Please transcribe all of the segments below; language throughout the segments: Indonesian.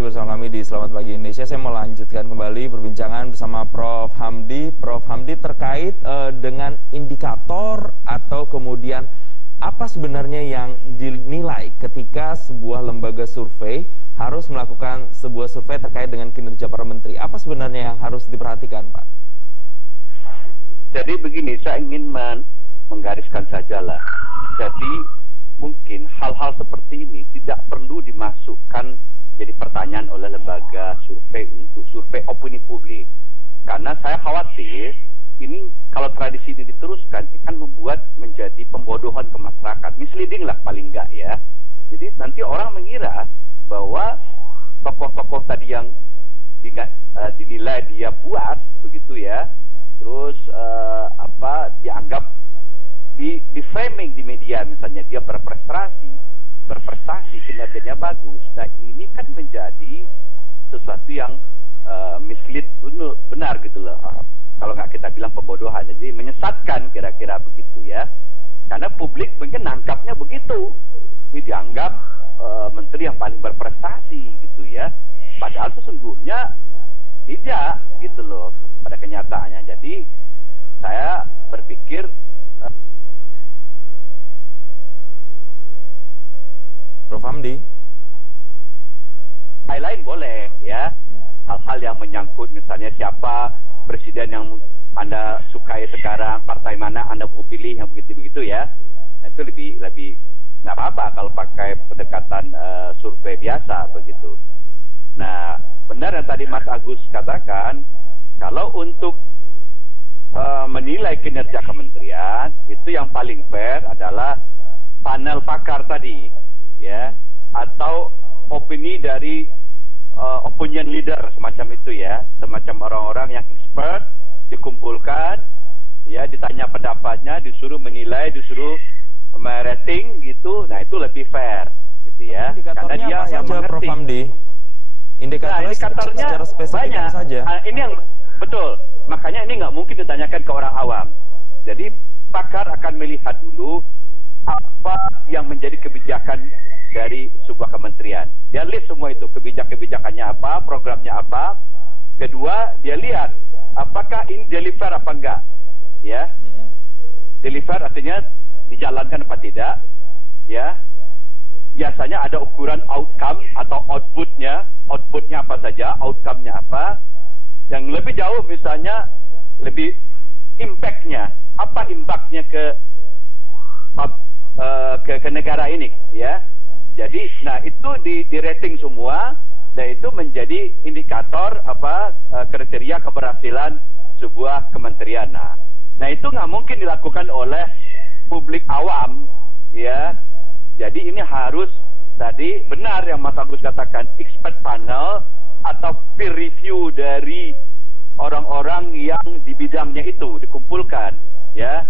masih bersama kami di Selamat Pagi Indonesia. Saya mau lanjutkan kembali perbincangan bersama Prof. Hamdi. Prof. Hamdi terkait dengan indikator atau kemudian apa sebenarnya yang dinilai ketika sebuah lembaga survei harus melakukan sebuah survei terkait dengan kinerja para menteri. Apa sebenarnya yang harus diperhatikan, Pak? Jadi begini, saya ingin menggariskan sajalah. Jadi mungkin hal-hal seperti ini tidak perlu dimasukkan jadi pertanyaan oleh lembaga survei untuk survei opini publik. Karena saya khawatir ini kalau tradisi ini diteruskan akan membuat menjadi pembodohan ke masyarakat. Misleading lah paling enggak ya. Jadi nanti orang mengira bahwa tokoh-tokoh tadi yang dinilai dia puas begitu ya. Terus dianggap di framing di media misalnya dia berprestasi kinerjanya bagus. Nah ini kan menjadi sesuatu yang mislead benar gitu loh. Kalau nggak kita bilang pembodohan, jadi menyesatkan kira-kira begitu ya. Karena publik mungkin nangkapnya begitu. Ini dianggap menteri yang paling berprestasi gitu ya. Padahal sesungguhnya tidak gitu loh pada kenyataannya. Jadi saya berpikir Prof. Hamdi, lain boleh ya, hal-hal yang menyangkut misalnya siapa presiden yang Anda sukai sekarang, partai mana Anda mau pilih, yang begitu-begitu ya, nah, itu lebih nggak apa-apa kalau pakai pendekatan survei biasa begitu. Nah benar yang tadi Mas Agus katakan, kalau untuk menilai kinerja kementerian itu yang paling fair adalah panel pakar tadi ya, atau opini dari opinion leader semacam itu ya, semacam orang-orang yang expert dikumpulkan ya, ditanya pendapatnya, disuruh menilai, disuruh merating gitu. Nah itu lebih fair gitu ya, karena dia apa yang saja, mengerti. Prof. Hamdi? Indikatornya secara spesifik banyak saja. Ini yang betul, makanya ini nggak mungkin ditanyakan ke orang awam. Jadi pakar akan melihat dulu apa yang menjadi kebijakan dari sebuah kementerian. Dia list semua itu, kebijakannya apa, programnya apa. Kedua, dia lihat apakah ini deliver apa enggak. Ya. Deliver artinya dijalankan apa tidak. Ya. Biasanya ada ukuran outcome atau outputnya apa saja, outcome-nya apa. Yang lebih jauh misalnya lebih impact-nya, apa impact-nya ke negara ini ya. Jadi nah itu di rating semua, dan itu menjadi indikator kriteria keberhasilan sebuah kementerian. Nah itu nggak mungkin dilakukan oleh publik awam ya. Jadi ini harus tadi benar yang Mas Agus katakan, expert panel atau peer review dari orang-orang yang di bidangnya itu dikumpulkan ya.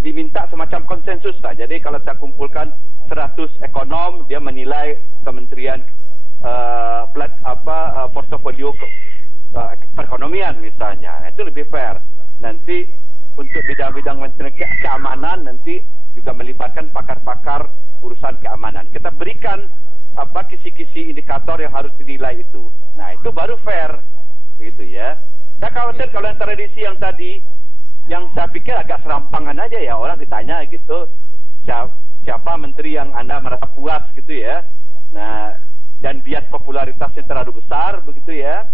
Diminta semacam konsensus lah. Jadi kalau saya kumpulkan 100 ekonom, dia menilai kementerian portofolio perekonomian misalnya. Nah, itu lebih fair. Nanti untuk bidang-bidang keamanan nanti juga melibatkan pakar-pakar urusan keamanan. Kita berikan kisi-kisi indikator yang harus dinilai itu. Nah, itu baru fair gitu ya. Saya khawatir kalau yang tradisi yang tadi, yang saya pikir agak serampangan aja ya, orang ditanya gitu, siapa menteri yang Anda merasa puas gitu ya. Nah, dan bias popularitasnya terlalu besar begitu ya.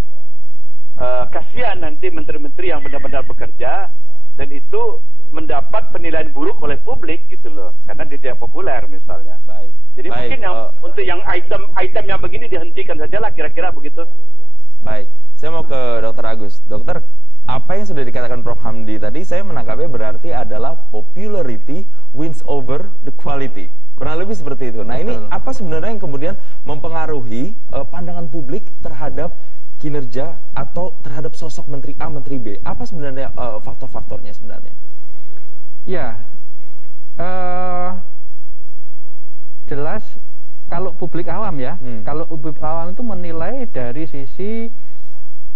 Kasihan nanti menteri-menteri yang benar-benar bekerja dan itu mendapat penilaian buruk oleh publik gitu loh, karena dia tidak populer misalnya. Baik. Jadi mungkin untuk yang item yang begini dihentikan saja lah, kira-kira begitu. Baik, saya mau ke Dr. Agus. Dokter, apa yang sudah dikatakan Prof. Hamdi tadi, saya menangkapnya berarti adalah popularity wins over the quality. Kurang lebih seperti itu. Nah, ini apa sebenarnya yang kemudian mempengaruhi pandangan publik terhadap kinerja atau terhadap sosok Menteri A, Menteri B? Apa sebenarnya faktor-faktornya sebenarnya? Ya, jelas kalau publik awam ya, kalau publik awam itu menilai dari sisi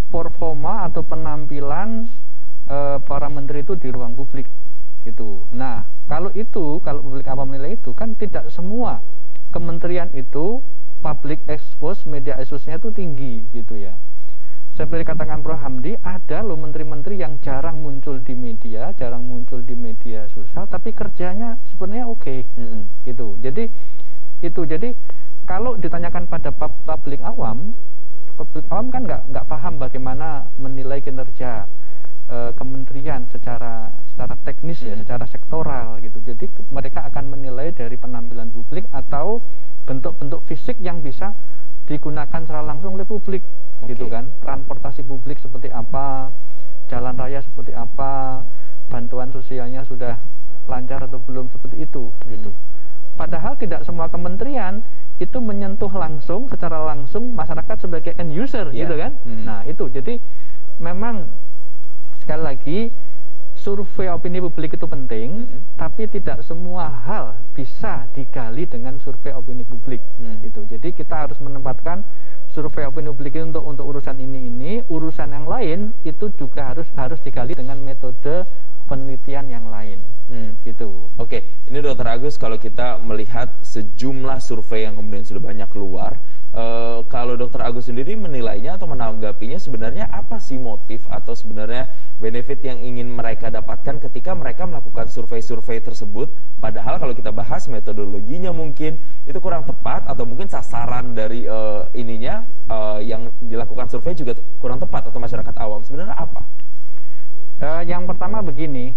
performa atau penampilan para menteri itu di ruang publik gitu. Nah, kalau publik awam menilai itu kan tidak semua kementerian itu public expose, media expose-nya itu tinggi gitu ya. Seperti katakan Prof. Hamdi, ada loh menteri-menteri yang jarang muncul di media, sosial, tapi kerjanya sebenarnya oke, gitu. Jadi kalau ditanyakan pada publik awam kan nggak paham bagaimana menilai kinerja kementerian secara teknis ya, secara sektoral gitu. Jadi mereka akan menilai dari penampilan publik atau bentuk-bentuk fisik yang bisa digunakan secara langsung oleh publik, gitu kan. Transportasi publik seperti apa, jalan raya seperti apa, bantuan sosialnya sudah lancar atau belum, seperti itu, gitu. Padahal tidak semua kementerian itu menyentuh langsung, secara langsung masyarakat sebagai end user, gitu kan. Nah itu, jadi memang sekali lagi survei opini publik itu penting, tapi tidak semua hal bisa digali dengan survei opini publik, gitu. Jadi kita harus menempatkan survei opini publik itu untuk urusan ini, urusan yang lain itu juga harus digali dengan metode penelitian yang lain, gitu. Oke, ini Dr. Agus, kalau kita melihat sejumlah survei yang kemudian sudah banyak keluar, kalau Dr. Agus sendiri menilainya atau menanggapinya sebenarnya apa sih motif atau sebenarnya benefit yang ingin mereka dapatkan ketika mereka melakukan survei-survei tersebut, padahal kalau kita bahas metodologinya mungkin itu kurang tepat atau mungkin sasaran dari yang dilakukan survei juga kurang tepat atau masyarakat awam, sebenarnya apa? Yang pertama begini,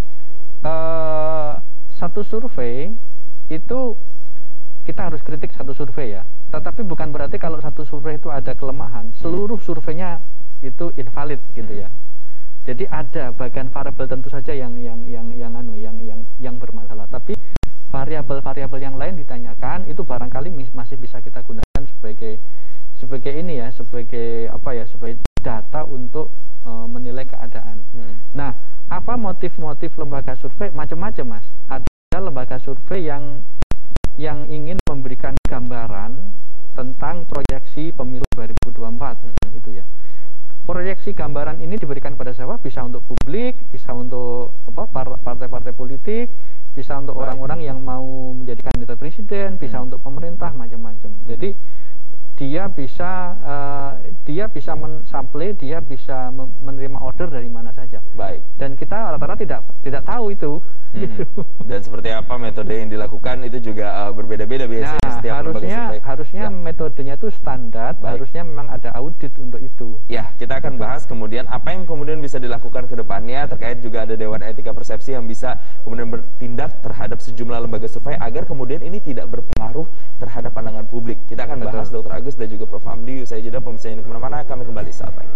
satu survei itu kita harus kritik satu survei ya, tetapi bukan berarti kalau satu survei itu ada kelemahan, seluruh surveinya itu invalid gitu ya. Jadi ada bagian variabel tentu saja yang bermasalah, tapi variabel-variabel yang lain ditanyakan itu barangkali masih bisa kita gunakan sebagai data untuk menilai keadaan. Nah, apa motif-motif lembaga survei? Macam-macam, Mas. Ada lembaga survei yang ingin memberikan gambaran tentang proyeksi pemilu 2024, gitu ya. Proyeksi gambaran ini diberikan pada siapa? Bisa untuk publik, bisa untuk partai-partai politik, bisa untuk orang-orang yang mau menjadi kandidat presiden, bisa untuk pemerintah, macam-macam. Jadi dia bisa mensuplai, dia bisa menerima order dari mana saja. Baik. Dan kita rata-rata tidak tahu itu. Gitu. Dan seperti apa metode yang dilakukan itu juga berbeda-beda biasanya setiap lembaga survei. Harusnya metodenya itu standar. Baik. Harusnya memang ada audit untuk itu. Ya, kita akan bahas kemudian apa yang kemudian bisa dilakukan ke depannya, terkait juga ada Dewan Etika Persepsi yang bisa kemudian bertindak terhadap sejumlah lembaga survei agar kemudian ini tidak berpengaruh terhadap pandangan publik. Kita akan bahas Dr. Agus dan juga Prof. Hamdi. Usai jeda, pemirsa ini kemana-mana, kami kembali saat lagi.